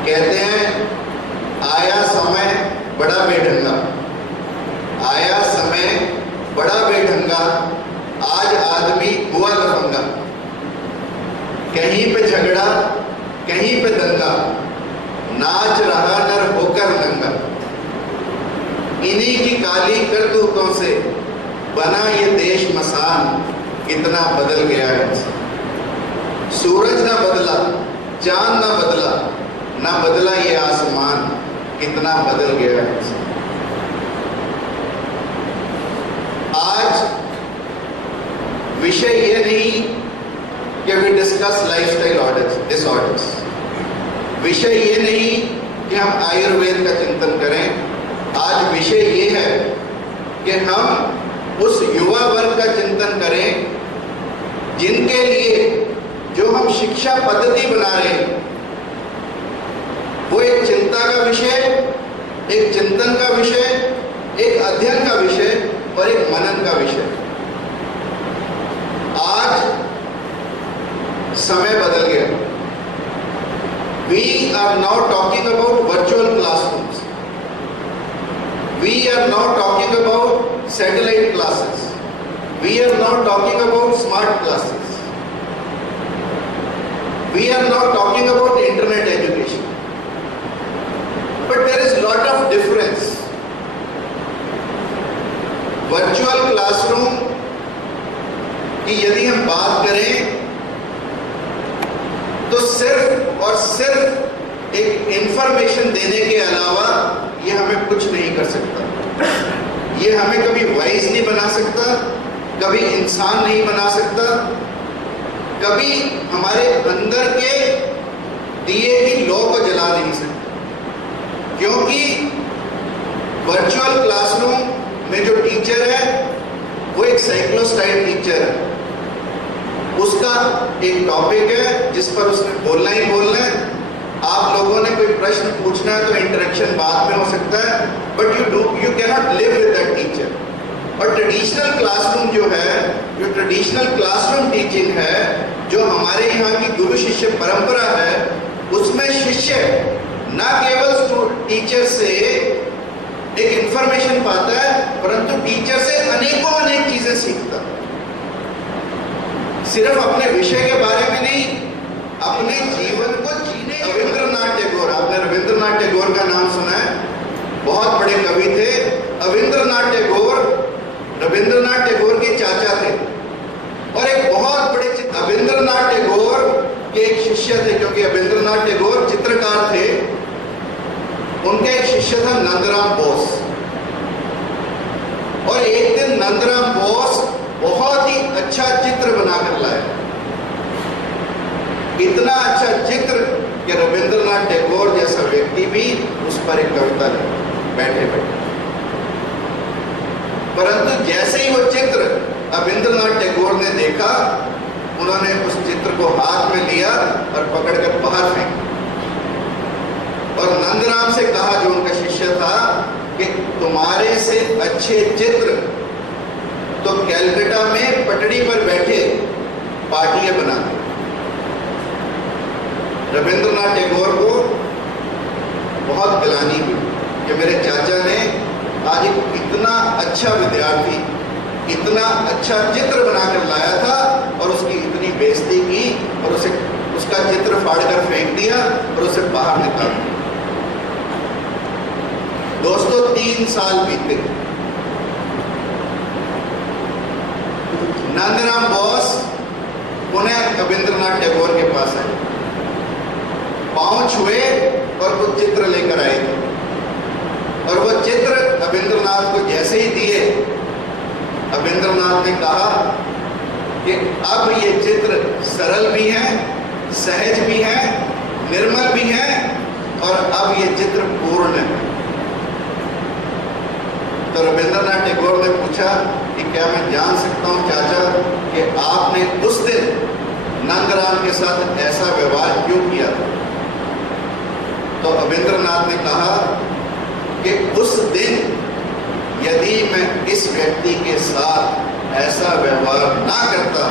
कहते हैं आया समय बड़ा बेढंगा, आया समय बड़ा बेढंगा, आज आदमी हुआ लफंगा। कहीं पे झगड़ा कहीं पे दंगा, नाच रहा नर होकर नंगा। इन्हीं की काली करतूतों से बना ये देश मसान, कितना बदल गया है। सूरज ना बदला, चांद ना बदला, ना बदला ये आसमान, कितना बदल गया है। आज विषय ये नहीं कि वी डिस्कस लाइफस्टाइल डिसऑर्डर्स, विषय ये नहीं कि हम आयुर्वेद का चिंतन करें। आज विषय ये है कि हम उस युवा वर्ग का चिंतन करें जिनके लिए जो हम शिक्षा पद्धति बना रहे हैं वो एक चिंता का विषय, एक चिंतन का विषय, एक अध्ययन का विषय और एक मनन का विषय। आज समय बदल गया। We are now talking about virtual classrooms. We are now talking about satellite classes. We are now talking about smart classes. We are now talking about internet education. But there is a lot of difference. Virtual classroom की यदि हम बात करें तो सिर्फ और सिर्फ एक इंफॉर्मेशन देने के अलावा ये हमें कुछ नहीं कर सकता। ये हमें कभी वाइज नहीं बना सकता, कभी इंसान नहीं बना सकता, कभी हमारे अंदर के दिए की लौ को जला नहीं सकता। क्योंकि वर्चुअल क्लासरूम में जो टीचर है वो एक साइक्लोस्टाइल टीचर है। उसका एक टॉपिक है जिस पर उसने बोलना ही बोलना है। आप लोगों ने कोई प्रश्न पूछना है तो इंटरेक्शन बाद में हो सकता है, but you can not live with that teacher. और ट्रेडिशनल क्लासरूम जो है, जो ट्रेडिशनल क्लासरूम टीचिंग है, जो हमारे यहाँ की गुरु शिष्य परंपरा है, उसमें शिष्य न केवल टीचर से एक इंफॉर्मेशन पाता है परंतु टीचर से अनेकों अनेक चीजें सीखता है। सिर्फ अपने विषय के बारे में नहीं, अपने जीवन को जीने। रविंद्रनाथ टैगोर, आपने रविंद्रनाथ टैगोर का नाम सुना है, बहुत बड़े कवि थे। रविंद्रनाथ टैगोर के चाचा थे और एक बहुत बड़े रविंद्रनाथ टैगोर के एक शिष्य थे, क्योंकि रविंद्रनाथ टैगोर चित्रकार थे। उनका एक शिष्य था नंदराम बोस। और एक दिन नंदराम बोस बहुत ही अच्छा चित्र बनाकर लाए, इतना अच्छा चित्र कि रविंद्रनाथ टैगोर जैसा व्यक्ति भी उस पर एक कविता लिखे बैठे बैठे। परंतु जैसे ही वो चित्र रविंद्रनाथ टैगोर ने देखा, उन्होंने उस चित्र को हाथ में लिया और पकड़कर बाहर फेंका और नंदराम से कहा, जो उनका शिष्य था, कि तुम्हारे से अच्छे चित्र तो कैलकाटा में पटड़ी पर बैठे पार्टियां बनाते। रविंद्रनाथ टैगोर को बहुत गिलानी हुई कि मेरे चाचा ने आज एक इतना अच्छा विद्यार्थी, इतना अच्छा चित्र बनाकर लाया था और उसकी इतनी बेइज्जती की और उसे उसका चित्र फाड़कर फेंक दिया और उसे बाहर निकाल दिया। दोस्तों 3 साल बीते। नंदराम बोस पुनः रविंद्रनाथ टैगोर के पास आए, पांव छुए और कुछ चित्र लेकर आए थे। और वो चित्र रविंद्रनाथ को जैसे ही दिए, रविंद्रनाथ ने कहा कि अब ये चित्र सरल भी है, सहज भी है, निर्मल भी है और अब ये चित्र पूर्ण है। तो रविंद्रनाथ टैगोर ने पूछा कि क्या मैं जान सकता हूं चाचा कि आपने उस दिन नंदराम के साथ ऐसा व्यवहार क्यों किया था? तो रविंद्रनाथ ने कहा कि उस दिन यदि मैं इस व्यक्ति के साथ ऐसा व्यवहार ना करता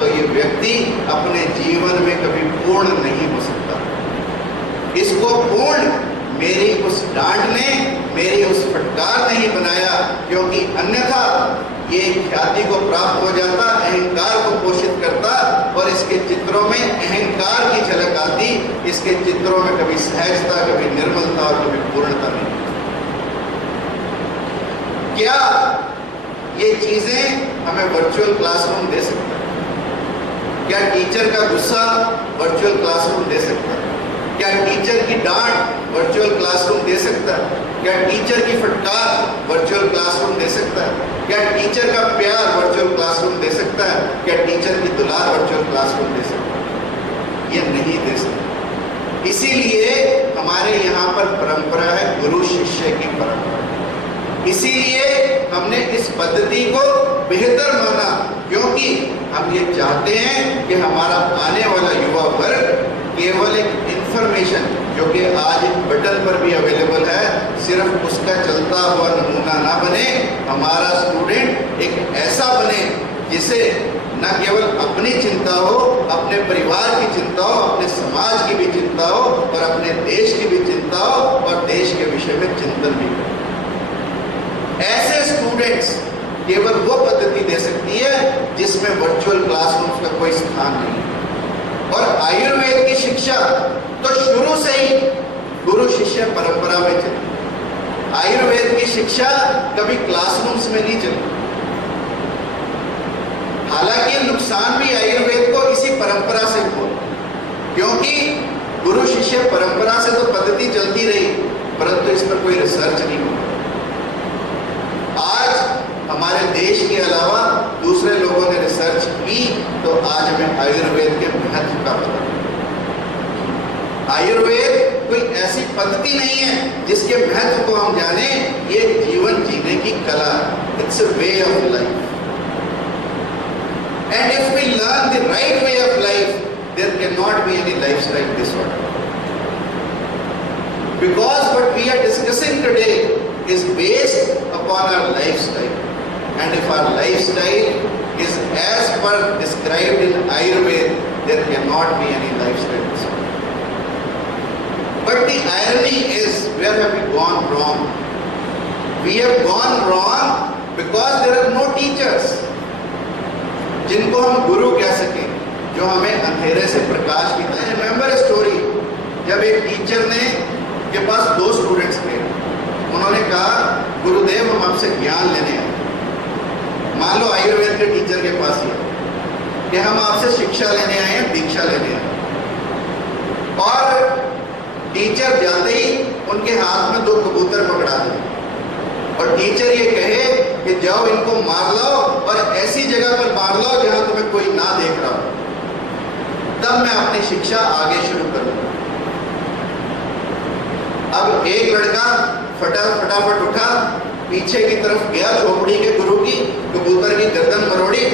तो ये व्यक्ति अपने जीवन में कभी पूर्ण नहीं हो सकता। इसको महत्वपूर्ण मेरी उस डांट ने, मेरी उस फटकार ने ही बनाया, क्योंकि अन्यथा ये ख्याति को प्राप्त हो जाता, अहंकार को पोषित करता और इसके चित्रों में अहंकार की झलक आती। इसके चित्रों में कभी सहजता, कभी निर्मलता और कभी पूर्णता नहीं। क्या ये चीजें हमें वर्चुअल क्लासरूम दे सकता है? क्या टीचर का गुस्सा वर्चुअल क्लासरूम दे सकता है? क्या टीचर की डांट वर्चुअल क्लासरूम दे सकता है? क्या टीचर की फटकार वर्चुअल क्लासरूम दे सकता है? क्या टीचर का प्यार वर्चुअल क्लासरूम दे सकता है? क्या टीचर की दुलार वर्चुअल क्लासरूम दे सकता है? ये नहीं दे सकता। इसीलिए हमारे यहाँ पर परंपरा है गुरु शिष्य की परंपरा। इसीलिए हमने इस पद्धति को बेहतर माना, क्योंकि हम ये चाहते हैं कि हमारा आने वाला युवा वर्ग केवल एक इंफॉर्मेशन जो कि आज एक बटन पर भी अवेलेबल है, सिर्फ उसका चलता हुआ नमूना ना बने। हमारा स्टूडेंट एक ऐसा बने जिसे न केवल अपनी चिंता हो, अपने परिवार की चिंता हो, अपने समाज की भी चिंता हो और अपने देश की भी चिंता हो और देश के विषय में चिंतन भी हो। ऐसे स्टूडेंट्स केवल वो पद्धति दे सकती है जिसमें वर्चुअल क्लासरूम्स का कोई स्थान नहीं है। और आयुर्वेद की शिक्षा तो शुरू से ही गुरु शिष्य परंपरा में चली। आयुर्वेद की शिक्षा कभी क्लासरूम्स में नहीं चली। हालांकि नुकसान भी आयुर्वेद को इसी परंपरा से हुआ, क्योंकि गुरु शिष्य परंपरा से तो पद्धति चलती रही, परंतु इस पर कोई रिसर्च नहीं हुआ। आज हमारे देश के अलावा दूसरे लोगों ने रिसर्च की तो आज हमें आयुर्वेद के महत्व का पता। आयुर्वेद कोई ऐसी पद्धति नहीं है जिसके महत्व को हम जाने, ये जीवन जीने की कला है। It's a way of life, and if we learn the right way of life, there can not be any lifestyle disorder, because what we are discussing today is based upon our lifestyle, and if our lifestyle is as per described in Ayurveda, there cannot be any lifestyle disorder. But the irony is, where have we gone wrong? We have gone wrong because there are no teachers जिनको हम गुरु कह सके, जो हमें अंधेरे से प्रकाश की तरह। Remember a story, जब एक टीचर ने के पास 2 स्टूडेंट्स थे, उन्होंने कहा गुरुदेव हम आपसे ज्ञान लेने आए। मान लो आयुर्वेद के टीचर के पास ही कि हम आपसे शिक्षा लेने आए हैं, दीक्षा लेने आए। और टीचर जाते ही उनके हाथ में 2 कबूतर पकड़ा दिए और टीचर ये कहे कि जाओ इनको मार लो और ऐसी जगह पर मार लो जहां तुम्हें कोई ना देख रहा हो, तब मैं अपनी शिक्षा आगे शुरू करूंगा। अब एक लड़का फटाफट उठा, पीछे की तरफ गया झोपड़ी के गुरु की, कबूतर की गर्दन मरोड़ी